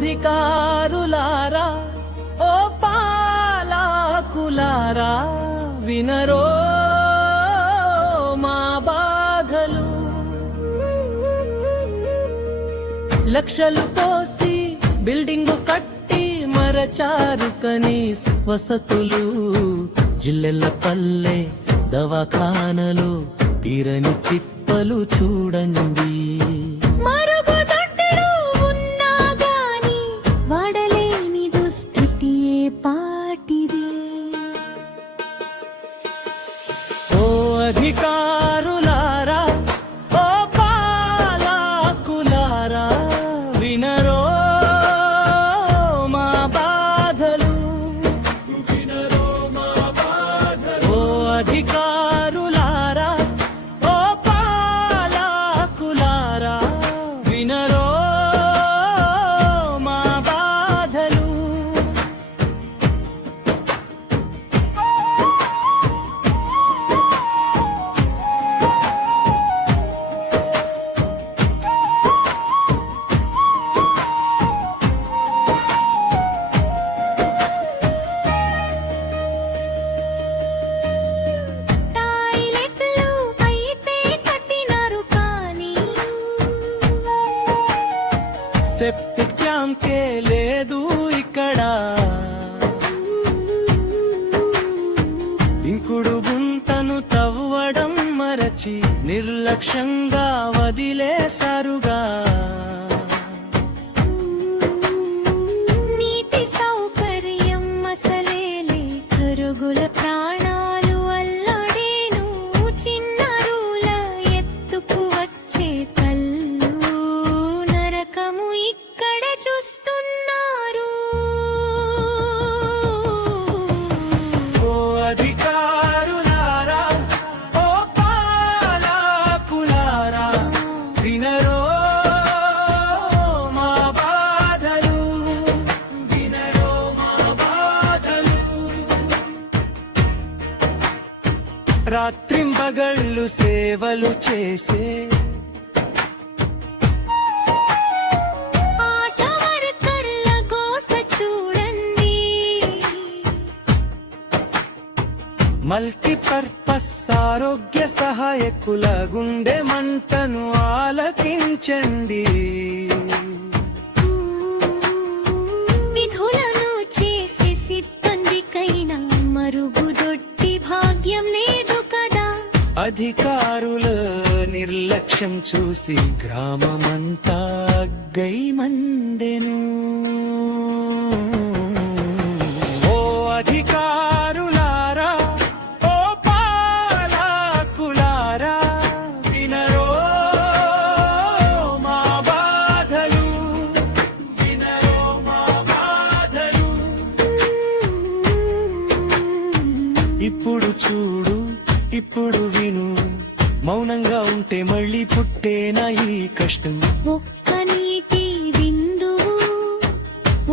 అధికారులారా ఓ పాలకులారా వినరో మా బాధలు. లక్షలు పోసి బిల్డింగు కట్టి మరచారు కనీస వసతులు. జిల్లెల్ల పల్లె దవాఖానలు తీరని తిప్పలు చూడండి. అధికారులారా ఓ పాలకులారా వినరో మా బాధలు. ఓ అధికారులారా ఓ పాలకులారా వినరో మా బాధలు. సెప్టిక్ ట్యాంకే లేదు ఇక్కడ, ఇంకుడు గుంతను తవ్వడం మరచి నిర్లక్ష్యంగా వదిలేసారుగా. నీటి సౌకర్యం అసలేలే, కరుగుల ప్రాణాలు అల్లాడేను. చిన్నారుల ఎత్తుకు వచ్చే కళ్ళు నరకము ఇక్కడ చూస్తున్నారు. ఓ అధికారులారా ఓ పాలకులారా వినరో మా బాధలు. వినరో మా బాధలు. రాత్రింబగళ్ళు సేవలు చేసే ఆశా వర్కర్ల గోస చూడండి. మల్టీపర్పస్ ఆరోగ్య సహాయకుల గుండె మంటను ఆలకించండి. విధులను చేసే సిబ్బందికైనా మరుగుదొడ్డి భాగ్యం లేదు కదా. అధికారుల నిర్లక్ష్యం చూసి గ్రామమంతా గైమండెను. ఓ అధికారులారా ఓ పాలకులారా వినరో మా బాధలు. వినరో మా బాధలు. ఇప్పుడు చూడు ఇప్పుడు విను, మౌనంగా ఉంటే మళ్ళీ పుట్టేనా ఈ కష్టం. ఒక్క నీటి బిందువు,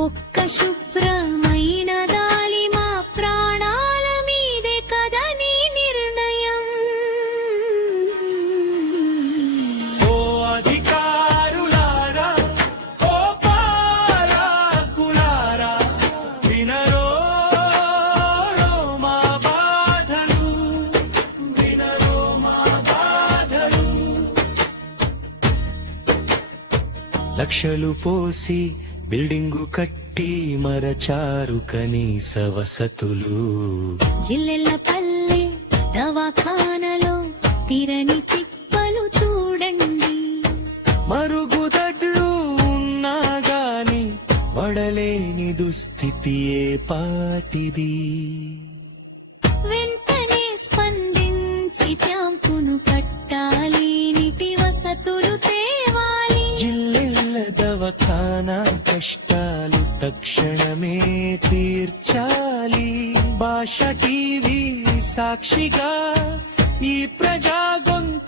ఒక్క శుభ్రమైన దాలి, మా ప్రాణాల మీదే కదా నీ నిర్ణయం. ఓ అధికారులారా ఓ పాలకులారా వినరో మా బాధలు. వినరో మా బాధలు. లక్షలు పోసి బిల్డింగు కట్టి మరచారు కనీస వసతులు. జిల్లెల్ల పల్లె దవాఖానలో తీరని తిప్పలు చూడండి. మరుగుదొడ్లు ఉన్నా గాని పడలేని దుస్థితి ఏ పాటిది. వెంటనే స్పందించి ట్యాంకును కట్టాలి, నీటి వసతులు తేవాలి. జిల్లెల్ల దవాఖానా కష్టాలు తక్షణమే తీర్చాలి. భాష టీవీ సాక్షిగా ఈ ప్రజా గొంతు